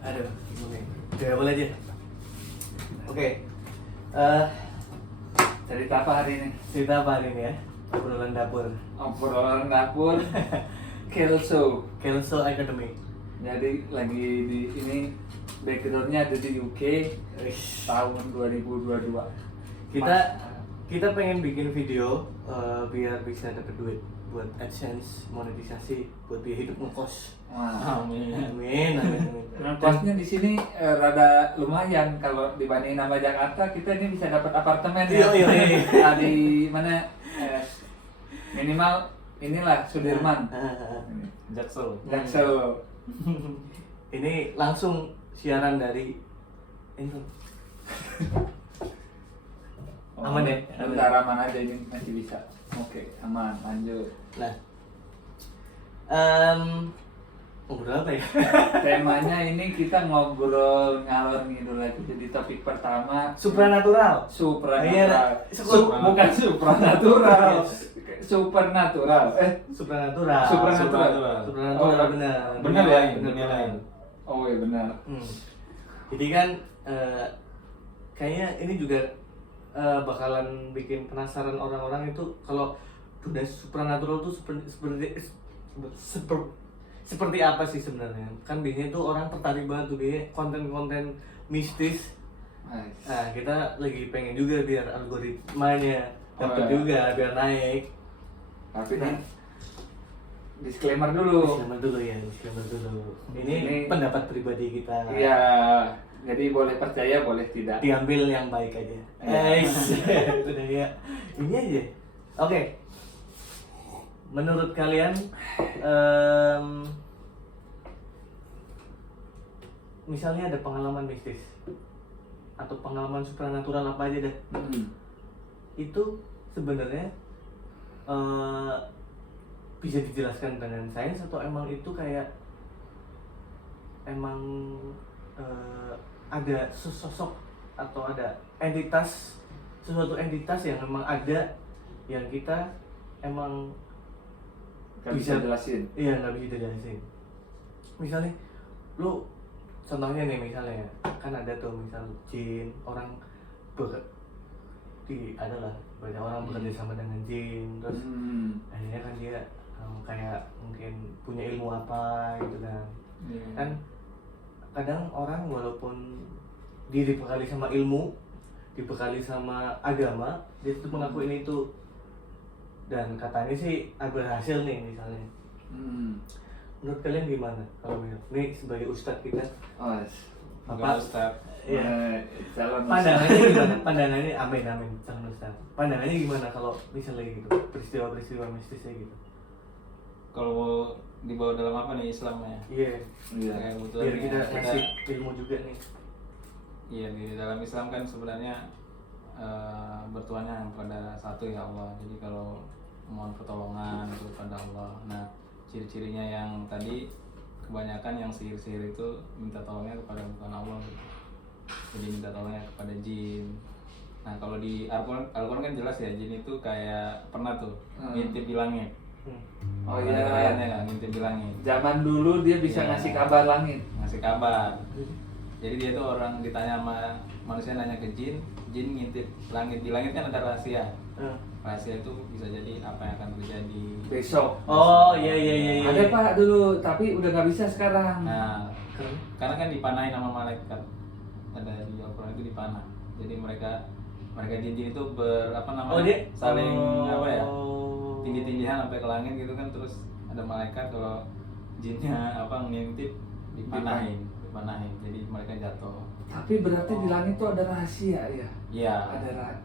Aduh, gimana? Udah boleh aja. Oke. Cerita apa hari ini? Cerita apa hari ini ya? Obrolan dapur. Obrolan dapur Kelso. Kelso Academy. Jadi lagi di ini backgroundnya ada di UK tahun 2022. Kita pengen bikin video biar bisa dapet duit buat AdSense, monetisasi, buat biaya hidup ngekos. Wah. Amin. Amin. Kosnya di sini rada lumayan kalau dibanding nama Jakarta, kita ini bisa dapat apartemen ya. Iya. Di mana minimal inilah Sudirman. Jaksel. Jaksel. Ini langsung siaran dari ini. Aman ya? Bentar, aman aja, ini masih bisa. Oke, aman, lanjut. Nah, ngobrol apa ya? Temanya ini kita ngobrol ngalor ngidul lagi. Jadi topik pertama Supranatural. supranatural. Iya, Bukan supranatural. Supernatural. Supranatural. Supranatural. Supranatural benar. Benar ya, benar. lain. Oh iya benar. Jadi kan kayaknya ini juga bakalan bikin penasaran orang-orang itu kalau udah supranatural tuh seperti apa sih sebenarnya? Kan biasanya tuh orang tertarik banget tuh dia konten-konten mistis. Nice. Nah, kita lagi pengen juga biar algoritmanya dapat iya. juga biar naik. Tapi Nah. nih disclaimer dulu. Disclaimer dulu ya, disclaimer dulu. Ini Ini- pendapat pribadi kita. Iya. Jadi boleh percaya, boleh tidak. Diambil yang baik aja. Iya. Udah ya. Ini aja. Oke. Menurut kalian misalnya ada pengalaman mistis atau pengalaman supranatural apa aja dah, itu sebenarnya bisa dijelaskan dengan sains atau emang itu kayak emang ada sosok atau ada suatu entitas yang memang ada yang kita emang Gak bisa jelasin. iya nggak bisa dijelasin. Misalnya lu contohnya nih, misalnya ya, kan ada tuh misal jin, orang adalah banyak orang bekerja sama dengan jin, terus akhirnya kan dia kayak mungkin punya ilmu apa gitu kan. Kan kadang orang walaupun dia dibekali sama ilmu, dibekali sama agama, dia tetap mengakui itu. Dan katanya sih berhasil nih misalnya. Menurut kalian gimana kalau ini sebagai ustadz kita? Oh, Apa Ustaz? Iya. calon Pandangannya gimana? Pandangannya amin calon ustadz. Pandangannya gimana kalau misalnya gitu peristiwa-peristiwa mistisnya gitu? Kalau dibawa dalam apa nih Islamnya? Iya. Iya. Kayak kebetulan Biar ya, kita ngasih ilmu juga nih. Iya, di dalam Islam kan sebenarnya bertuanya pada satu ya Allah. Jadi kalau mohon pertolongan itu pada Allah. Nah, ciri-cirinya yang tadi kebanyakan yang sihir-sihir itu minta tolongnya kepada bukan Allah gitu. Jadi minta tolongnya kepada jin. Nah, kalau di Al-Quran kan jelas ya, jin itu kayak pernah tuh ngintip di langit. Oh Ada iya. ayatnya kan, ngintip di langit. Zaman dulu dia bisa Iya. ngasih kabar langit. Ngasih kabar. Jadi dia tuh orang ditanya sama manusia, nanya ke jin ngintip langit. Di langit kan ada rahasia. Rahasia itu bisa jadi apa yang akan terjadi Besok. Oh iya. Ada Pak dulu, tapi udah nggak bisa sekarang. Nah, karena kan dipanahin sama malaikat. Ada di Al-Quran itu dipanah. Jadi mereka jin-jin itu saling apa ya? Tinggi-tinggian sampai ke langit gitu kan, terus ada malaikat kalau jinnya ngintip dipanahin. Jadi mereka jatuh. Tapi berarti di langit tuh ada rahasia ya? Iya. Ada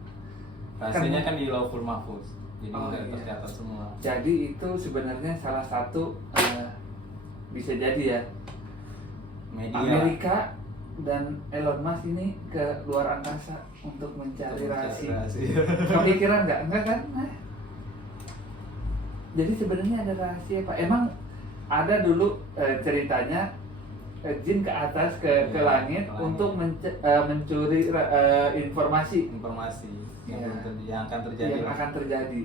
Rahasianya kan di Lauhul Mahfuz. Jadi Oh, udah iya. tercatat semua. Jadi itu sebenarnya salah satu bisa jadi ya, Media. Amerika dan Elon Musk ini ke luar angkasa untuk mencari rahasia. Kepikiran nggak? Enggak kan? Nah. Jadi sebenarnya ada rahasia Pak. Emang ada dulu ceritanya jin ke atas ke langit untuk mencuri informasi yang Iya. yang akan terjadi. yang akan terjadi.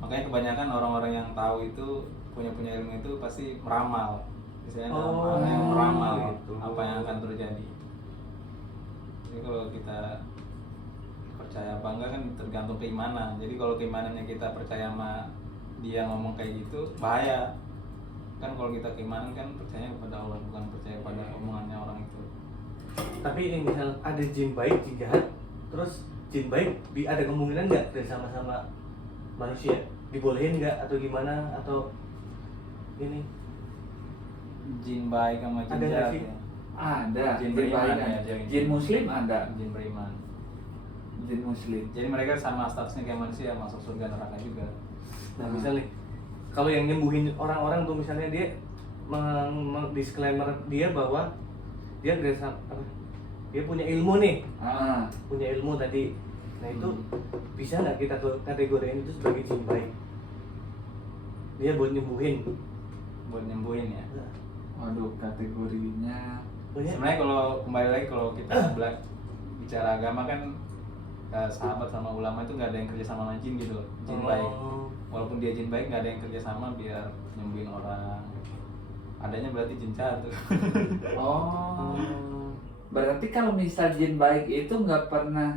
Makanya kebanyakan orang-orang yang tahu itu punya ilmu itu pasti meramal. Misalnya Oh, yang meramal gitu. apa yang akan terjadi. Jadi kalau kita percaya apa enggak kan tergantung keimanan. Jadi kalau keimanannya kita percaya sama dia ngomong kayak gitu, bahaya. Kan kalau kita keimanan kan percaya kepada Allah, bukan percaya pada omongannya orang itu. Tapi ini misal ada jin baik, jin jahat, terus jin baik ada kemungkinan nggak kerja sama manusia? Dibolehin nggak atau gimana atau ini? Jin baik sama jin Ada nggak jahat sih? ya. Ada. Jin Jin beriman baik ya, ada. jin. Jin muslim ada. Jin beriman. Jin muslim. Jadi mereka sama statusnya kayak manusia, masuk surga neraka juga. Nah misalnya kalau yang nyembuhin orang-orang tuh misalnya dia disclaimer dia bahwa dia kerja apa? Dia punya ilmu nih, punya ilmu tadi. Nah itu bisa nggak kita kategoriin itu sebagai jin baik? Dia buat nyembuhin. Buat nyembuhin ya. Waduh, kategorinya Sebenarnya kalau kembali lagi kalau kita bicara agama kan sahabat sama ulama itu nggak ada yang kerja sama jin gitu, jin baik. Walaupun dia jin baik nggak ada yang kerja sama biar nyembuhin orang. Adanya berarti jin jahat tuh. Oh. Berarti kalau misal jin baik itu nggak pernah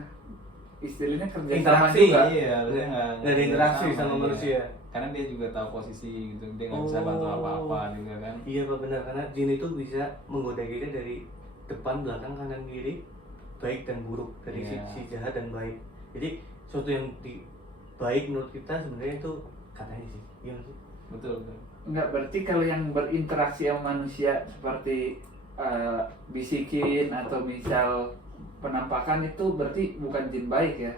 istilahnya kerja sama Interaksi, juga. Iya, harusnya nggak ada interaksi sama iya. manusia. Karena dia juga tahu posisi gitu, dia nggak bisa bantu apa-apa juga kan. Iya Pak, benar, karena jin itu bisa menggoda kita dari depan, belakang, kanan, kiri, baik dan buruk, dari Iya. si jahat dan baik. Jadi sesuatu yang baik menurut kita sebenarnya itu katanya sih, iya nggak sih? Betul, betul. Enggak, berarti kalau yang berinteraksi sama manusia seperti bisikin atau misal penampakan itu berarti bukan jin baik ya?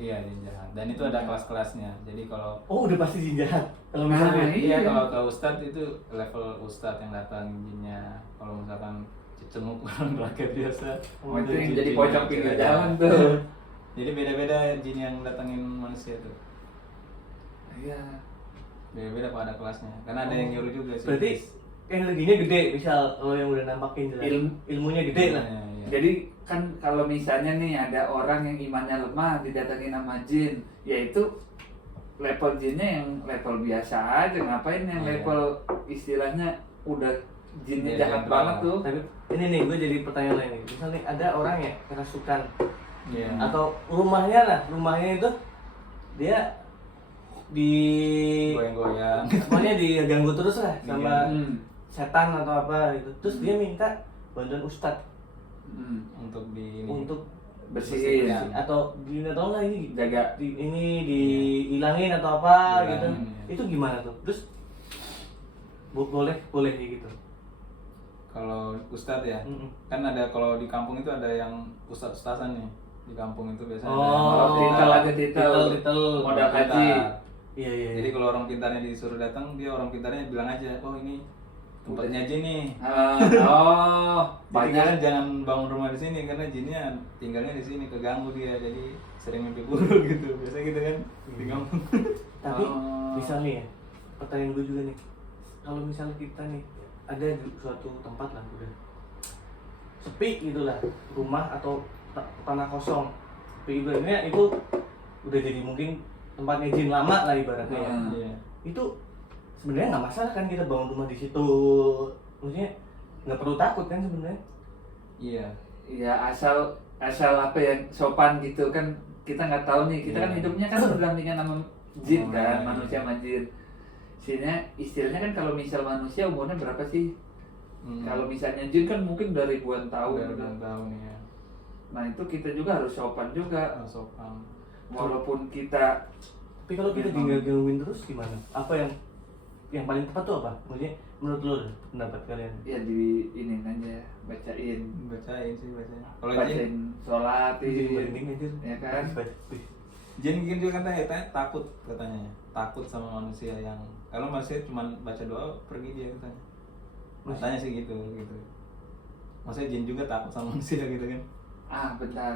Iya, jin jahat. Dan itu ada kelas-kelasnya. Jadi kalau Oh udah pasti jin jahat. Kalau Nah, misalnya iya, iya. kalau ke ustadz itu level ustadz yang datang jinnya. Kalau misalkan cemuk orang rakyat biasa. Oh, itu yang jin- jadi jin pocong yang pinggir jahat. jalan tuh. Jadi beda-beda jin yang datangin manusia tuh. Iya. Beda-beda pada kelasnya. Karena ada yang nyuruh juga sih. berarti energinya gede, misal kalau yang udah nampakin jelas ilmunya gede lah. Iya, iya. Jadi kan kalau misalnya nih ada orang yang imannya lemah didatengin sama jin, yaitu level jinnya yang level biasa aja, ngapain yang Iya. level istilahnya udah jinnya Iya, jahat yang banget terlalu. tuh. Tapi ini nih gue jadi pertanyaan lain nih. Misalnya ada orang ya kerasukan Iya. atau rumahnya itu dia di Goyang-goyang. pokoknya diganggu terus lah sama Hmm. setan atau apa gitu. Terus dia minta bantuan ustadz Hmm. Untuk di ini. untuk Bersihin. Iya. atau gimana tau nggak ini Jaga. ini dihilangin atau apa Hilangin, gitu. iya. Itu gimana tuh? Terus boleh kayak gitu. Kalau ustadz ya, Mm-mm. kan ada kalau di kampung itu ada yang ustadz-ustadzan nih. Di kampung itu biasanya Oh, ada yang titel aja titel. titel. Modal orang haji. pintar. Iya iya. Jadi kalau orang pintarnya disuruh datang, dia orang pintarnya bilang aja, oh ini tempatnya jin nih. Oh, Jadi kalian banyak. jangan bangun rumah di sini karena jinnya tinggalnya di sini, keganggu dia, jadi sering mimpi buruk gitu. Biasanya gitu kan di kampung. Tapi Oh. misalnya ya, pertanyaan gue juga nih, kalau misalnya kita nih ada di suatu tempat lah udah sepi gitulah, rumah atau tanah kosong, sepi gitu, ini itu udah jadi mungkin tempatnya jin lama lah ibaratnya ya. Iya. Itu sebenarnya nggak masalah kan kita bangun rumah di situ, maksudnya nggak perlu takut kan sebenarnya. Iya. Ya asal apa ya sopan gitu kan, kita nggak tahu nih, kita kan Iya. hidupnya kan berdampingan sama jin Oh, kan, iya. manusia sama jin. Istilahnya kan kalau misal manusia umurnya berapa sih? Kalau misalnya jin kan mungkin udah ribuan tahun. udah kan. tahun ya. Nah itu kita juga harus sopan juga, Sopan. walaupun kita Tapi kalau kita gangguin terus gimana? Apa yang paling tepat tuh apa? Maksudnya menurut lo pendapat kalian? ya di ini aja bacain Bacain sih bacanya. Kalau jin, bacain sholat Jadi merinding aja. ya kan. jin mungkin juga kan katanya takut katanya. Takut sama manusia yang kalau manusia cuma baca doa pergi dia katanya. Katanya sih gitu. Maksudnya jin juga takut sama manusia gitu kan. Bentar,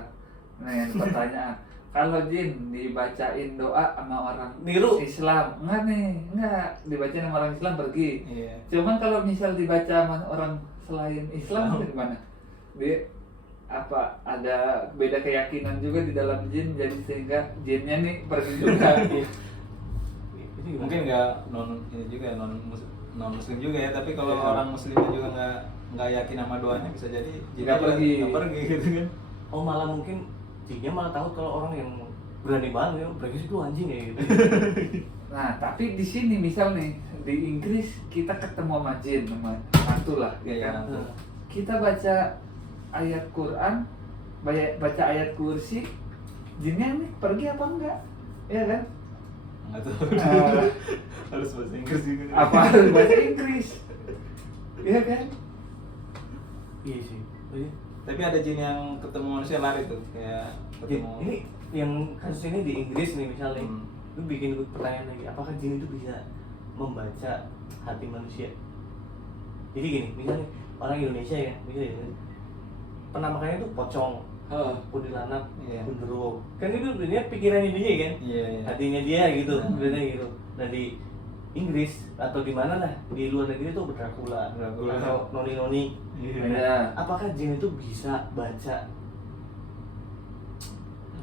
nah yang pertanyaan, kalau jin dibacain doa sama orang Niru. Islam, enggak dibacain sama orang Islam pergi. Iya. Cuman kalau misal dibaca sama orang selain Islam itu gimana? Dia apa ada beda keyakinan juga di dalam jin, jadi sehingga jinnya nih pergi juga. Itu mungkin nggak ini juga non muslim juga ya, tapi kalau Iya. orang muslimnya juga nggak yakin sama doanya, bisa jadi Nggak pergi. nggak pergi gitu kan. Oh malah mungkin jinnya malah tahu kalau orang yang berani banget ya brengsek itu anjing ya gitu. Nah, tapi di sini misal nih di Inggris kita ketemu sama jin, sama hantu lah, ya Iya, kan? hantu. Kita baca ayat Quran, baca ayat kursi, jinnya nih pergi apa enggak? Ya kan? Nggak tahu. Ah. Harus bahasa Inggris juga. Apa harus bahasa Inggris? Iya kan? Iya sih. Oh, iya. Tapi ada jin yang ketemu manusia lari tuh, kayak Jin, ketemu. ini yang kasus ini di Inggris nih misalnya, Hmm. lu bikin pertanyaan lagi, apakah jin itu bisa membaca hati manusia? Jadi gini, misalnya orang Indonesia ya, misalnya penamakannya tuh pocong, kuntilanak, Iya. genderuwo. Kan itu sebenarnya pikirannya dia kan, Iya, iya. hatinya dia gitu, Hmm. sebenarnya gitu. Nah di Inggris atau di mana lah di luar negeri itu Dracula atau noni-noni. Iya. Iya. Apakah jin itu bisa baca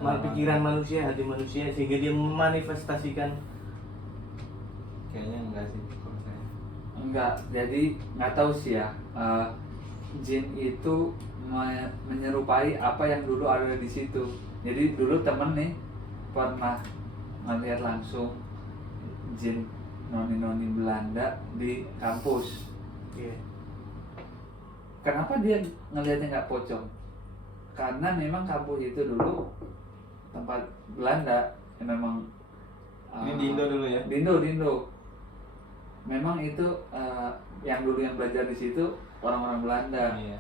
Hmm. pikiran manusia, hati manusia sehingga dia memanifestasikan? Kayaknya enggak sih kalau saya. Enggak, jadi nggak tahu sih ya. Jin itu menyerupai apa yang dulu ada di situ. Jadi dulu temen nih pernah ngeliat langsung jin noni-noni Belanda di kampus. Iya. Kenapa dia ngelihatnya nggak pocong? Karena memang kampus itu dulu tempat Belanda yang memang Ini di Indo dulu ya? Di Indo. Memang itu yang dulu yang belajar di situ orang-orang Belanda. Iya.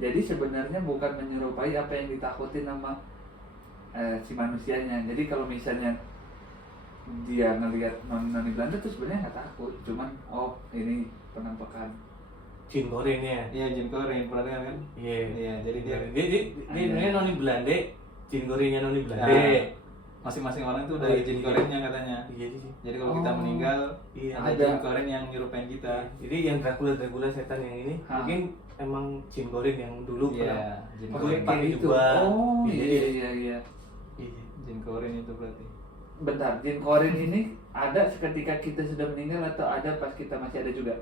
Jadi sebenarnya bukan menyerupai apa yang ditakutin sama si manusianya. Jadi kalau misalnya dia ngelihat noni Belanda tuh sebenarnya nggak takut, cuman oh ini penampakan. Jin Koreanya. Iya, jin Korea pernah dengar kan? Iya. Iya, jadi dia Dia noni Belanda, Jin Koreanya noni Belanda. Nah, masing-masing orang tuh udah Oh, jin iya. Koreanya katanya. Iya sih. Jadi kalau kita Oh. meninggal, Iya. ada Ada. jin Korea yang nyerupain kita. Jadi yang Dracula setan yang ini Hah. mungkin emang Jin Korea yang dulu Iya, jin Oh, Korea. pakai kayak gitu. jubah. Oh Iya. iya. Iya. Jin Korea itu berarti. Bentar, jin korin ini ada ketika kita sudah meninggal atau ada pas kita masih ada juga?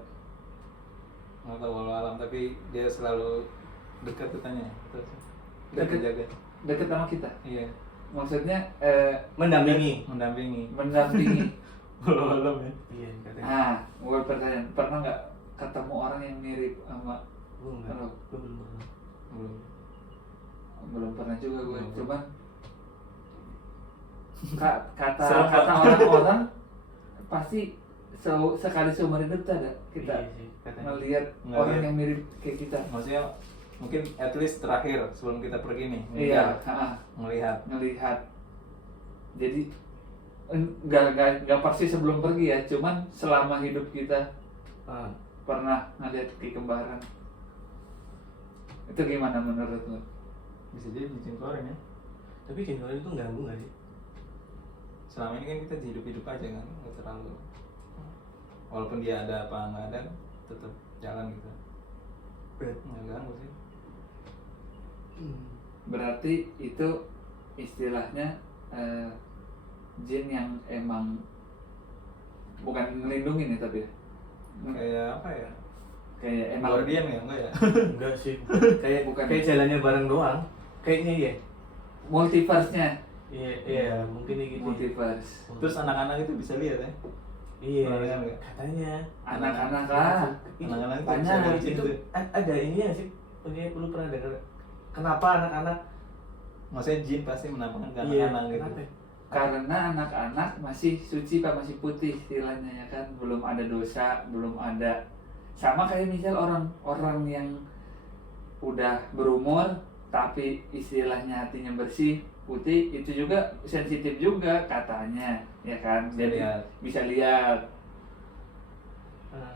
Nggak tahu walau alam, tapi dia selalu dekat katanya. Terus kita Dekat. jaga. Deket sama kita? Iya, Maksudnya Mendampingi. mendampingi. mendampingi. Walau alam ya. Iya katanya. Nah, gue pertanyaan, pernah nggak ketemu orang yang mirip sama Gue enggak. Halo. Gue belum pernah. Belum. belum pernah juga gue, Belum. cuman kata Serem, kata Pak. orang-orang pasti sekali seumur hidup tuh ada kita Iya sih, katanya. melihat Ngeliat. orang yang mirip kayak kita. Maksudnya mungkin at least terakhir sebelum kita pergi nih. Iya, Melihat. ngelihat. Jadi nggak pasti sebelum pergi ya, cuman selama hidup kita Ah, pernah ngelihat kekembaran. Itu gimana menurut lo? Bisa jadi jin Korea ya. tapi Jin Korea itu ganggu nggak sih? Selama ini kan kita hidup kan, nggak terlalu. Walaupun dia ada apa nggak ada, tetap jalan gitu. Nggak ganggu sih. Berarti itu istilahnya jin yang emang bukan ngelindungin ya tapi ya? Kayak apa ya? Kayak emang Guardian ya enggak ya? Enggak sih. Kayak Bukan. kayak jalannya bareng doang. Kayaknya iya. multiverse-nya. Iya, mungkin kayak gitu. Multiverse. Terus anak-anak itu bisa lihat ya? Iya, Pernah dengar nggak? katanya. Anak-anak lah. Anak-anak itu Banyak, bisa lihat Itu itu. ada ininya sih. Ini perlu pernah dengar. Kenapa anak-anak? Maksudnya jin pasti menampakkan ke Iya, anak-anak gitu. kenapa? Karena anak-anak masih suci pak, masih putih istilahnya ya kan, belum ada dosa, belum ada sama kayak misal orang yang udah berumur tapi istilahnya hatinya bersih putih, itu juga sensitif juga katanya ya kan, Bisa lihat. bisa lihat. Ah,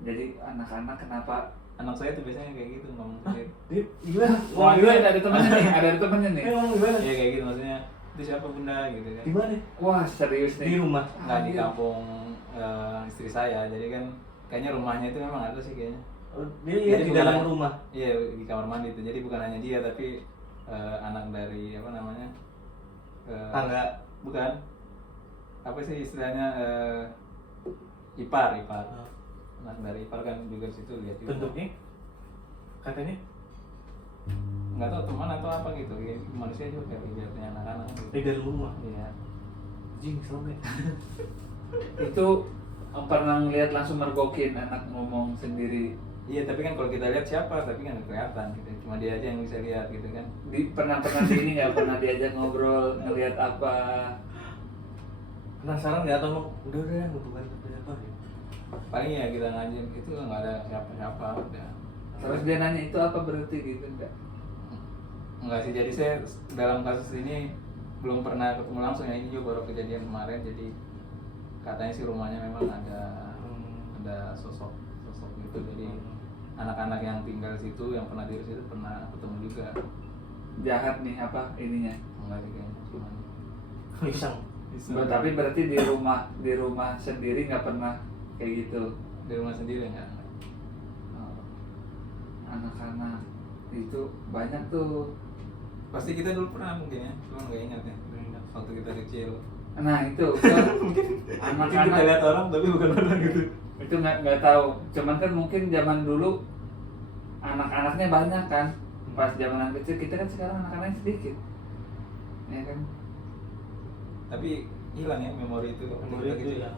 Jadi anak-anak kenapa Anak saya tuh biasanya kayak gitu ngomong kayak dia gimana? wah ini ada temannya nih, ada temannya nih. Ngomong gimana? Iya kayak gitu, maksudnya itu siapa bunda gitu kan. Di mana? Wah serius Di nih. rumah. Nggak di Anjir. kampung istri saya, jadi kan kayaknya rumahnya itu memang ada sih kayaknya. Oh, dia lihat Jadi di bukan dalam hanya- rumah. Iya di kamar mandi itu, jadi bukan hanya dia tapi anak dari apa namanya Tangga. bukan apa sih istilahnya, ipar. Ah. Anak dari ipar kan juga di situ lihat juga. Bentuknya katanya Nggak tahu teman atau apa gitu, kayak manusia juga kayak lihatnya anak-anak gitu. dari rumah. Iya. Jing soalnya. Itu pernah ngeliat langsung mergokin anak ngomong sendiri. Iya, tapi kan kalau kita lihat siapa, tapi kan nggak kelihatan gitu. Cuma dia aja yang bisa lihat gitu kan. Pernah di ini nggak pernah diajak ngobrol ngeliat apa? Penasaran nggak atau udah bukan apa ya? Paling ya kita ngajin itu nggak ada siapa-siapa udah. Terus dia nanya itu apa berarti gitu enggak? Enggak sih, jadi saya dalam kasus ini belum pernah ketemu langsung ya, ini juga baru kejadian kemarin. Jadi katanya sih rumahnya memang ada sosok gitu. Jadi anak-anak yang tinggal situ, yang pernah tidur situ pernah ketemu juga. Jahat nih apa ininya? Enggak sih kayaknya, cuman Iseng. Tapi berarti di rumah sendiri nggak pernah kayak gitu. di rumah sendiri enggak. Oh. Anak-anak itu banyak tuh. Pasti kita dulu pernah mungkin ya, cuma nggak ingat ya. Waktu kita kecil. Nah itu Mungkin kita anak-anak lihat orang tapi bukan orang gitu. itu nggak tahu. Cuman kan mungkin zaman dulu anak-anaknya banyak kan. Pas zaman kecil kita kan sekarang anak-anaknya sedikit, ya kan? Tapi hilang ya memori itu waktu Memori kita itu kecil. ya.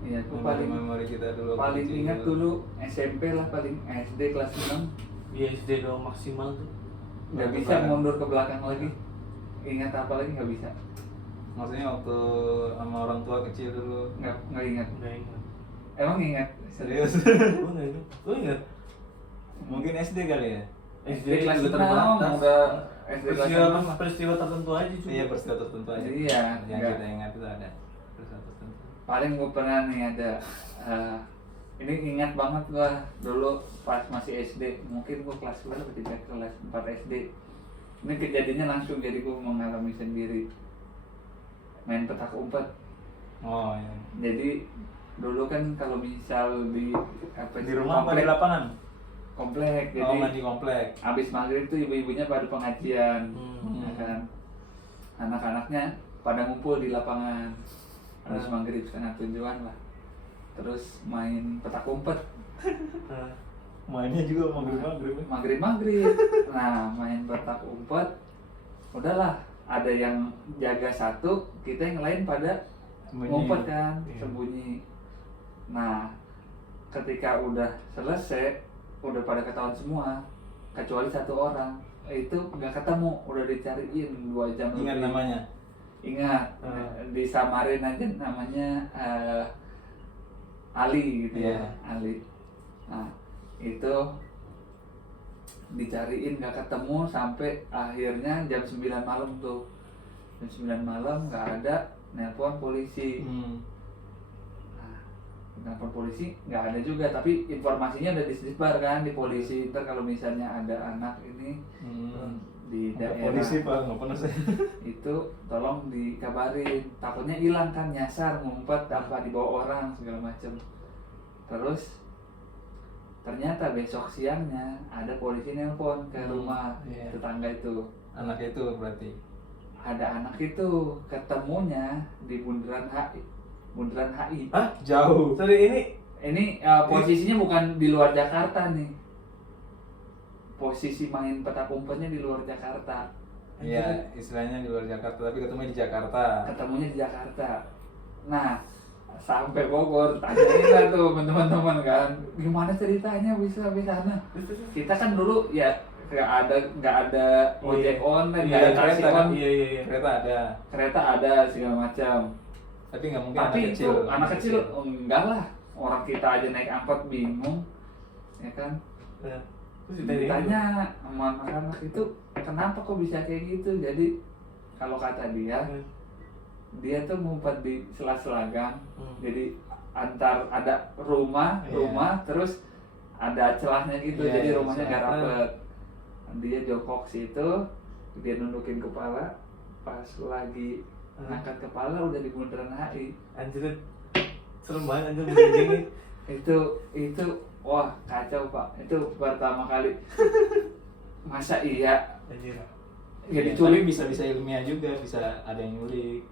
Iya, aku Memori kita dulu waktu paling kecil. ingat dulu SMP lah, paling SD kelas 6 Di SD doang maksimal tuh. nggak bisa mundur ke belakang lagi. Ingat apa lagi nggak bisa, Maksudnya waktu sama orang tua kecil dulu. nggak ingat. Nggak ingat. Emang ingat? Serius? Gue nggak ingat. Gue ingat. Mungkin SD kali ya? SD kelas juga 6 terbatas. udah SD kelas Peristiwa tertentu aja cuma. Iya, peristiwa tertentu aja. Iya, Yang enggak. kita ingat itu ada peristiwa tertentu. Paling gue pernah nih ada ini ingat banget gua dulu pas masih SD, mungkin gua kelas berapa, kelas 4 SD. Ini kejadiannya langsung, jadi gua mengalami sendiri. Main petak umpet. Oh iya. Jadi dulu kan kalau misal di Di rumah apa di lapangan? komplek, Oh, jadi main di komplek. abis maghrib tuh ibu-ibunya pada pengajian, ya kan. Anak-anaknya pada ngumpul di lapangan habis maghrib setengah 7-an lah, terus main petak umpet. Mainnya juga maghrib-maghrib. Maghrib. Nah, main petak umpet, udahlah ada yang jaga satu, kita yang lain pada ngumpet kan, Iya. sembunyi. Nah, ketika udah selesai, udah pada ketahuan semua, kecuali satu orang. Itu nggak ketemu, udah dicariin 2 jam Ingat lebih. namanya? Ingat, disamarin aja namanya Ali gitu ya, Iya. Ali. Nah, itu dicariin nggak ketemu sampai akhirnya jam 9 malam tuh. Jam 9 malam nggak ada, nelpon polisi. Nah, nelpon polisi nggak ada juga, tapi informasinya udah disebar kan di polisi. Ntar kalau misalnya ada anak ini di daerah Polisi pak, nggak pernah saya. itu tolong dikabarin, takutnya hilang kan, nyasar, ngumpet apa dibawa orang segala macem. Terus ternyata besok siangnya ada polisi nelpon ke rumah Iya. tetangga itu. Anak itu berarti. Ada anak itu ketemunya di Bundaran HI. Hah? Jauh. Sorry, Ini posisinya bukan di luar Jakarta nih. Posisi main petak umpetnya di luar Jakarta. Iya, istilahnya di luar Jakarta, tapi ketemu di Jakarta. Ketemunya di Jakarta. Nah, sampai Bogor, tanyain lah tuh teman-teman kan, gimana ceritanya bisa sampai sana. Kita kan dulu ya nggak ada ojek online, nggak ada taksi kereta kan? online. Iya. Kereta ada segala macam. Tapi nggak mungkin Tapi anak itu kecil. anak kecil enggak lah. Orang kita aja naik angkot bingung, ya kan? Terus Ditanya sama anak-anak itu, kenapa kok bisa kayak gitu? Jadi kalau kata dia tuh ngumpet di sela-sela gang. Jadi antar ada rumah terus ada celahnya gitu, Iya, jadi iya, rumahnya nggak celah. rapet. Dia jongkok situ, dia nundukin kepala, pas lagi angkat kepala udah di Bundaran HI. Anjir, serem banget anjir begini. Itu wah kacau pak, itu pertama kali. Masa iya Anjir. ya Tapi diculik? bisa ilmiah juga, bisa ada yang nyulik.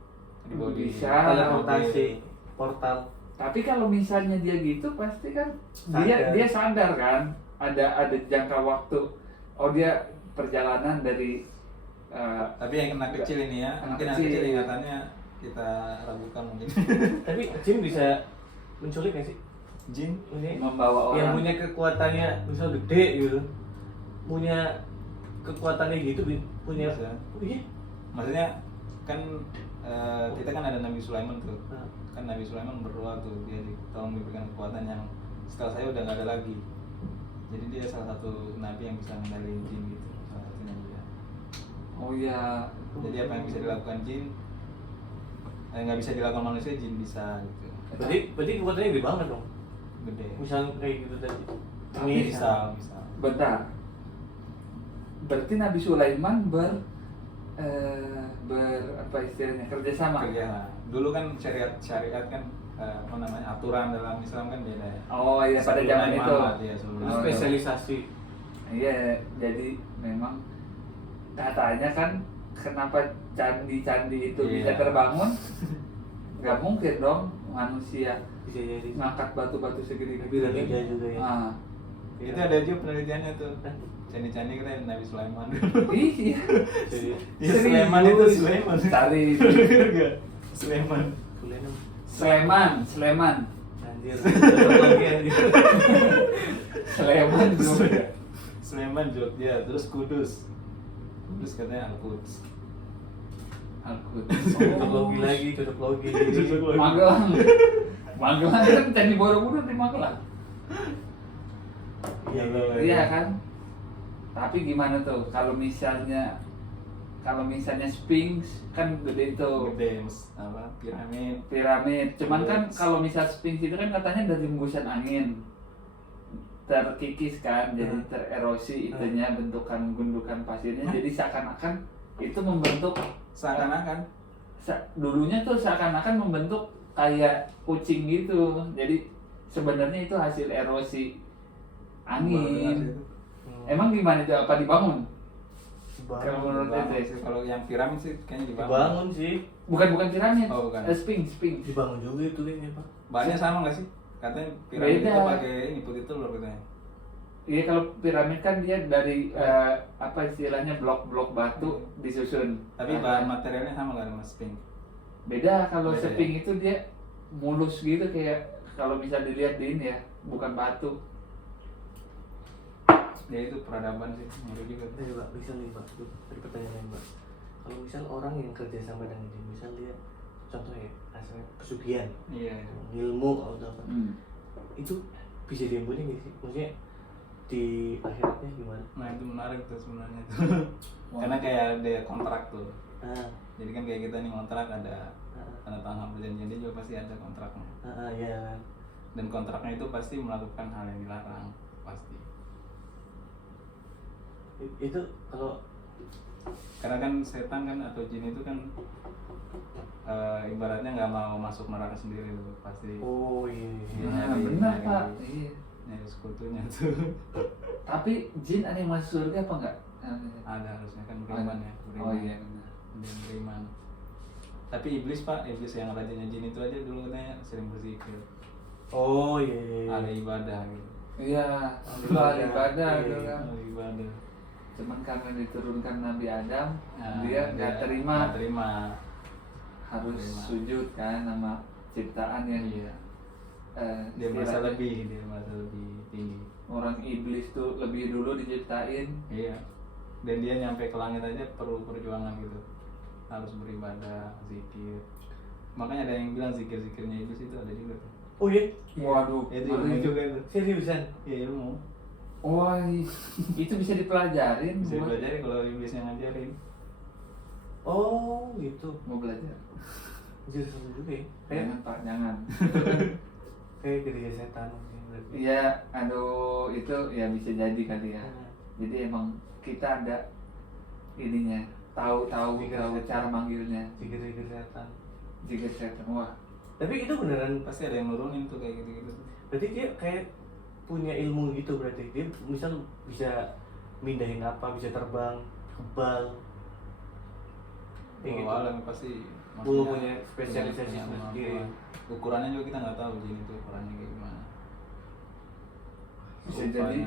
Bisa. teleportasi, portal. Tapi kalau misalnya dia gitu pasti kan Sadar. dia sadar kan ada jangka waktu. Oh dia perjalanan dari Tapi yang kena kecil ini ya, Anak mungkin anak kecil. kecil ingatannya kita ragukan mungkin. Tapi jin bisa menculik nggak sih? Jin Maksudnya membawa yang orang. punya kekuatannya misal gede gitu, punya kekuatannya gitu, punya. Bisa. Oh iya. Maksudnya kan kita kan ada Nabi Sulaiman tuh. Nah. Kan Nabi Sulaiman berdoa tuh, dia tolong diberikan kekuatan yang setelah saya udah nggak ada lagi. Jadi dia salah satu nabi yang bisa mengendalikan jin gitu, salah satunya dia. Oh iya. Jadi apa yang bisa dilakukan jin nggak bisa dilakukan manusia, jin bisa gitu. Berarti kekuatannya gede banget dong. Gede. Misal kayak gitu tadi. Tapi Bisa. Bentar. Berarti Nabi Sulaiman apa istilahnya kerjasama. Kerja. Dulu kan syariat kan apa namanya, aturan dalam Islam kan beda ya. Oh iya pada Sebelum zaman Nabi itu. Muhammad, ya, sebelum Terus Oh, Nabi. spesialisasi. Iya, jadi memang katanya kan kenapa candi-candi itu bisa Iya. terbangun? Gak mungkin dong manusia Bisa jadi. ngangkat batu-batu segede Piramida juga ya. Ah, Itu ada juga penelitiannya tuh. Candi-candi kita Nabi Sulaiman. iya. Jadi Ya, Sulaiman itu Sulaiman. Cari Enggak. Sulaiman. kuliah Sleman. anjir. Tetep lagi anjir. Sleman juga. Sulaiman Jogja, terus Kudus. Kudus katanya Al-Quds. Al-Quds. Cocok logi lagi, cocok logi. Magelang. Magelang kan candi Borobudur di Magelang. Iya kan? Tapi gimana tuh kalau misalnya Sphinx kan gede tuh. Gede, piramid. Piramid. Cuman kan Yes. kalau misal Sphinx itu kan katanya dari hembusan angin terkikis kan, jadi tererosi itunya, bentukan gundukan pasirnya, jadi seakan-akan itu membentuk Seakan-akan dulunya tuh seakan-akan membentuk kayak kucing gitu. Jadi sebenarnya itu hasil erosi angin. Emang gimana itu, apa dibangun? Kalau menurut Dibangun Ete? sih. Kalau yang piramid sih kayaknya dibangun. Dibangun sih. Bukan piramid. Oh, bukan. Sphinx. Dibangun juga itu ini Pak. Bahannya sama nggak sih? Katanya piramid Beda. itu pakai ini putih telur katanya. Iya, kalau piramid kan dia dari apa istilahnya blok-blok batu disusun. Tapi bahan materialnya sama nggak sama Sphinx? Beda, kalau Beda, Sphinx itu dia mulus gitu, kayak kalau bisa dilihat di ini ya, bukan batu. Ya itu peradaban sih, ngeri juga. Iya Pak, misal nih Pak, dari pertanyaan lain Pak. Kalau misal orang yang kerja sama dengan jin, misal dia contohnya asalnya pesugihan, Iya. ilmu atau apa, Hmm. itu bisa diambilnya nggak sih? Maksudnya di akhiratnya gimana? Nah itu menarik tuh sebenarnya tuh. Karena kayak ada kontrak tuh. Ah, Jadi kan kayak kita nih kontrak ada ah, tanda tangan perjanjian, dia juga pasti ada kontraknya. ya kan. Dan kontraknya itu pasti melakukan hal yang dilarang, pasti. Itu kalau Karena kan setan kan atau jin itu kan ibaratnya nggak mau masuk neraka sendiri tuh, pasti. oh iya, iya. Nah, Nyari- benar nyari- Pak. Iya. Nyari sekutunya tuh. Tapi jin ada yang masuk surga apa enggak? Ada harusnya kan beriman ya, beriman. Oh iya benar. Dia beriman. Tapi iblis Pak, iblis yang rajanya jin itu aja dulu katanya sering berzikir. Oh iya, iya, iya. Ada ibadah gitu. Iya, ibadah Iya, gitu kan. Ada ibadah. Cuman karena diturunkan Nabi Adam, Nah, dia nggak terima, nggak terima. harus terima. sujud kan sama ciptaan yang Iya. Dia merasa istilahnya lebih tinggi. orang iblis tuh lebih dulu diciptain. Iya. Dan dia nyampe ke langit aja perlu perjuangan gitu. Harus beribadah, zikir. Makanya ada yang bilang zikir-zikirnya iblis itu ada juga tuh. Oh iya, Waduh, Itu ilmu juga itu. seriusan? Iya ilmu. Wah, itu bisa dipelajarin. Bisa buat- dipelajari kalau iblis yang ngajarin. Oh gitu. Mau belajar? Anjir seru juga ya. Kayak Jangan Pak, jangan. kayak gereja setan sih berarti. Iya, aduh itu ya bisa jadi kali ya. Hmm. Jadi emang kita ada ininya, tahu Zikir setan. cara manggilnya. Zikir-zikir setan. Jika setan, wah. Tapi itu beneran Pasti ada yang nurunin tuh kayak gitu-gitu. berarti dia kayak punya ilmu gitu, berarti dia misal bisa mindahin apa, bisa terbang, kebal. Kayak Oh, gitu. alam pasti punya spesialisasi punya sendiri. ukurannya juga kita nggak tahu jin itu ukurannya kayak gimana. Bisa jadi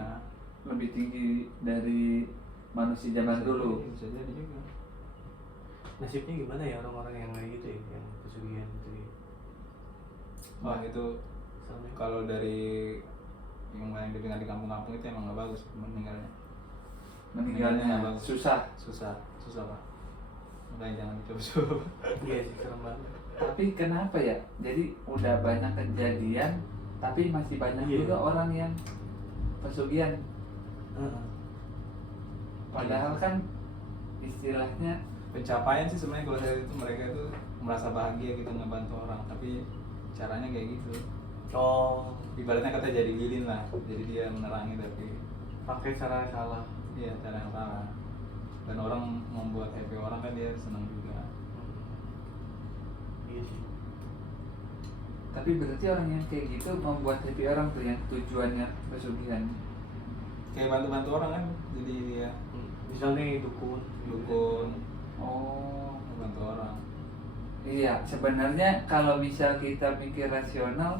lebih tinggi dari manusia zaman dulu. Bisa jadi juga. Nasibnya gimana ya orang-orang yang kayak gitu ya, yang pesugihan gitu ya? Wah itu Serem ya. kalau dari yang banyak didengar di kampung-kampung itu emang nggak bagus meninggalnya. Meninggalnya nggak bagus. susah. susah pak. Makanya jangan dicoba-coba. Iya sih, serem banget. Tapi kenapa ya? Jadi udah banyak kejadian, tapi masih banyak Iya. juga orang yang pesugihan. Heeh. Padahal kan istilahnya Pencapaian sih sebenarnya kalau dari itu mereka itu merasa bahagia gitu ngebantu orang, tapi caranya kayak gitu. Oh, Ibaratnya kata jadi lilin lah, jadi dia menerangi tapi pakai cara yang salah. dia cara yang salah. Dan orang membuat happy orang kan dia senang juga. Iya sih. tapi berarti orang yang kayak gitu membuat happy orang tuh yang tujuannya pesugihan. Kayak bantu-bantu orang kan, jadi dia Misalnya dukun. dukun, Oh. bantu orang. Iya, sebenarnya kalau misal kita mikir rasional,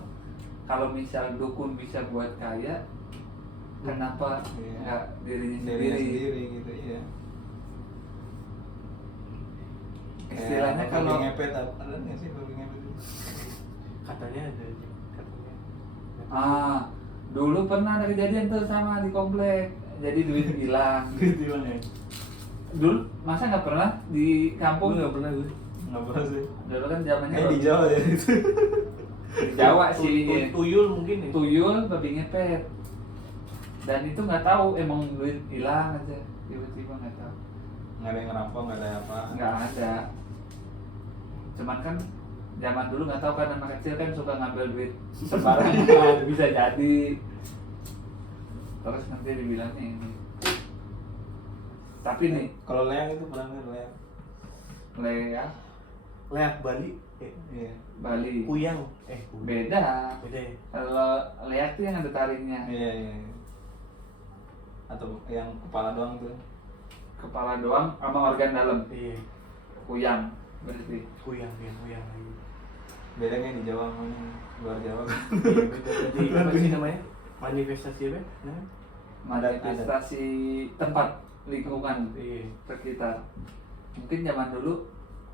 kalau misal dukun bisa buat kaya, kenapa Iya. nggak dirinya Dirinya sendiri? sendiri gitu, iya. Istilahnya Kayak kalau babi ngepet, ada nggak sih babi ngepet itu? Katanya ada sih, katanya. dulu pernah ada kejadian tuh sama di komplek, jadi duit hilang. Gitu bang ya? Dulu masa nggak pernah di kampung? Gue nggak pernah gue. Nggak pernah sih. Dulu kan zamannya Kayak di Jawa ya itu. di Jawa sih, ya. Tuyul mungkin ya. Tuyul babi ngepet. Dan itu nggak tahu emang duit hilang aja, tiba-tiba nggak tahu. Nggak ada yang ngerampok, nggak ada apa. Nggak ada. Cuman kan zaman dulu nggak tahu kan anak kecil kan suka ngambil duit sembarangan bisa jadi. Terus nanti dibilangnya ini. Tapi nih, Kalau leang itu pernah nggak leang? Lea Leak Bali. Iya. Bali Kuyang. beda. Beda ya. Kalau leak tuh yang ada taringnya, Iya iya. Atau yang kepala doang tuh. kepala doang sama organ dalam. Iya. Kuyang berarti. Kuyang ya, kuyang lagi. Bedanya di Jawa sama di luar Jawa kan. Iya, beda. Jadi apa sih namanya? Manifestasi apa? Namanya? Manifestasi tempat lingkungan Iya. sekitar. Mungkin zaman dulu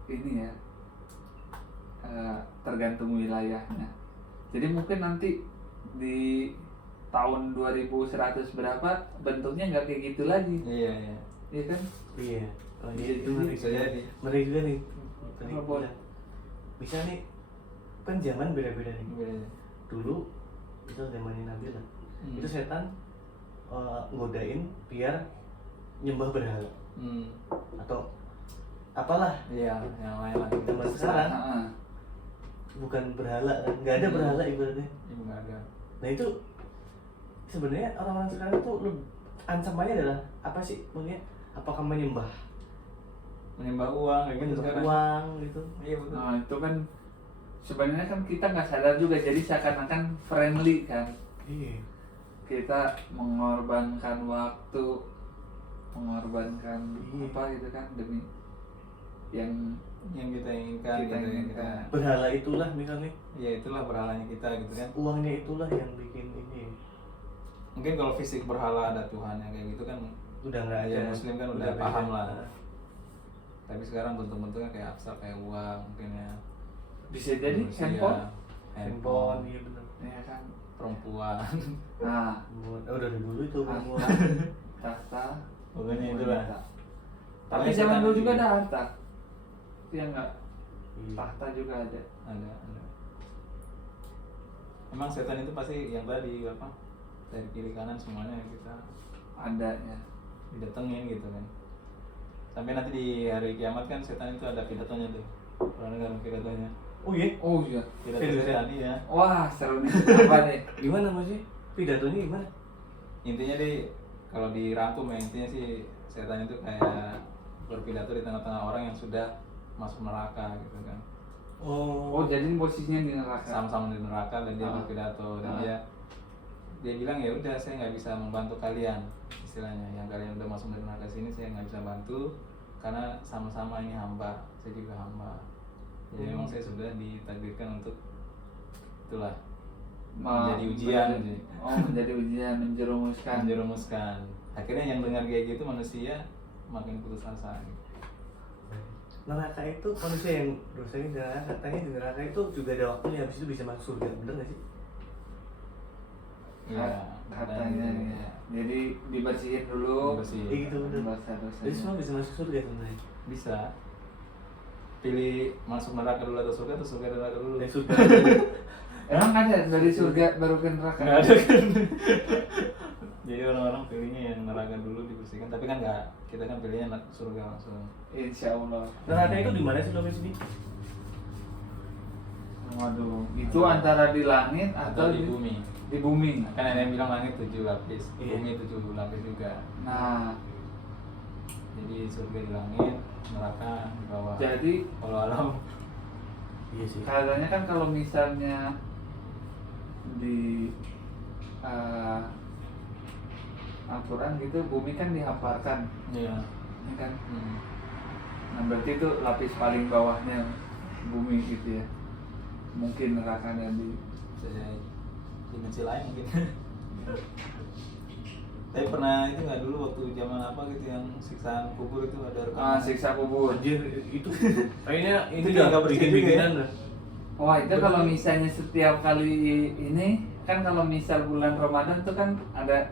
ini ya, tergantung wilayahnya. Jadi mungkin nanti di tahun 2100 berapa bentuknya nggak kayak gitu lagi, Iya iya. ya kan? Iya. Oh iya, itu Bisa- ngeri. Bisa jadi. Ngeri juga nih. Tadi Apa, Bon? bisa nih. Kan zaman beda-beda nih. Bedanya. Dulu itu zamannya Nabi lah. Hmm. Itu setan ngodain biar nyembah berhala atau apalah. Iya, yang lain lagi. Zaman sekarang Heeh. bukan berhala kan, nggak ada berhala ibaratnya. Ini nggak ada. Nah itu sebenarnya orang-orang sekarang itu ancamannya adalah apa sih? Maksudnya apakah menyembah Menyembah uang kayak gitu sekarang. uang gitu? Iya betul. Nah itu kan sebenarnya kan kita nggak sadar juga, jadi seakan-akan friendly kan. Iya. Kita mengorbankan waktu, mengorbankan Iya. apa gitu kan demi yang Yang kita inginkan, Kita gitu, yang inginkan. Berhala itulah misalnya, Ya itulah berhalanya kita gitu kan. uangnya itulah yang bikin ini. Mungkin kalau fisik berhala ada Tuhannya kayak gitu kan. Udah nggak ada. Ya Muslim kan udah beda. paham lah. Tapi sekarang bentuk-bentuknya kayak abstrak, kayak uang mungkin ya. bisa jadi Manusia, handphone, Handphone, iya benar. ya kan. perempuan. Nah, Udah dari dulu itu harta, semua. tahta, Pokoknya itulah. wanita. Tapi Pokoknya zaman setan dulu itu juga gitu. ada harta. Iya enggak? Iya. Tahta juga ada. Ada. Emang setan itu pasti yang tadi apa? Dari kiri kanan semuanya kita Adanya. didatengin gitu kan. Sampai nanti di hari kiamat kan setan itu ada pidatonya tuh. Pernah dengar pidatonya? Oh iya. Oh iya. Pidato Serius, setan ya. Wah, seru nih. Apa nih? Gimana masih? Pidatonya gimana? Intinya deh kalau dirangkum ya intinya sih setan itu kayak berpidato di tengah-tengah orang yang sudah masuk neraka gitu kan. Oh, jadi posisinya di neraka. Sama-sama di neraka dan dia Ah. berpidato dan Ah. dia bilang ya udah saya nggak bisa membantu kalian istilahnya, yang kalian udah masuk dari neraka sini saya nggak bisa bantu karena sama-sama ini hamba, saya juga hamba. Jadi memang saya sudah ditakdirkan untuk itulah menjadi ujian gitu. Menjadi ujian, menjerumuskan. Akhirnya yang dengar kayak gitu manusia makin putus asa gitu. Neraka itu manusia yang dosanya di neraka, katanya di neraka itu juga ada waktunya, habis itu bisa masuk surga, bener gak sih? Ya, katanya ya. Jadi dibersihin dulu. Iya gitu bener. Dosa-dosa. Jadi semua bisa masuk surga sebenarnya. Bisa. Pilih masuk neraka dulu atau surga neraka dulu. Surga. Emang ada dari surga baru ke neraka? Nggak ada kan. Jadi orang-orang pilihnya yang neraka dulu dibersihkan, tapi kan nggak, kita kan pilihnya surga langsung. Insya Allah. Neraka itu di mana sih lo sini? Waduh, itu antara di langit Atau di bumi. Di bumi. Kan ada yang bilang langit 7 lapis, Iya. bumi 7 lapis juga. Nah, Jadi surga di langit, neraka di bawah. jadi Kalau alam Iya sih. katanya kan kalau misalnya di Al-Quran gitu, bumi kan dihamparkan, iya. ya kan? Hmm. Nah berarti itu lapis paling bawahnya bumi gitu ya. Mungkin nerakanya di Bisa jadi dimensi lain mungkin. Tapi pernah itu nggak dulu waktu zaman apa gitu yang siksaan kubur itu ada rekaman? siksa kubur. Anjir itu kayaknya Itu ini juga nggak bersih juga bikin-bikinan ya? dah. Wah itu kalau misalnya setiap kali ini kan kalau misal bulan Ramadan tuh kan ada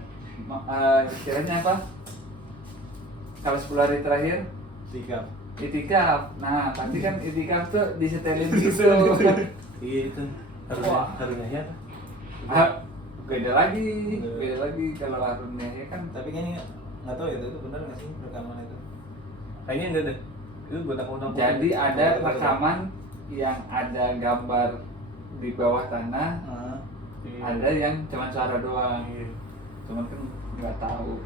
istilahnya apa? Kalau 10 hari terakhir Sikap. itikaf. Nah pasti kan itikaf tuh disetelin gitu. Iya itu. Wah. Harusnya ya. Beda lagi kalau harunnya ya kan. Tapi kayaknya nggak tahu ya itu benar nggak sih rekaman itu? Kayaknya enggak deh. Itu buat undang-undang. Jadi ada rekaman yang ada gambar di bawah tanah, Iya. ada yang cuma suara doang. Iya. Cuman kan nggak tahu.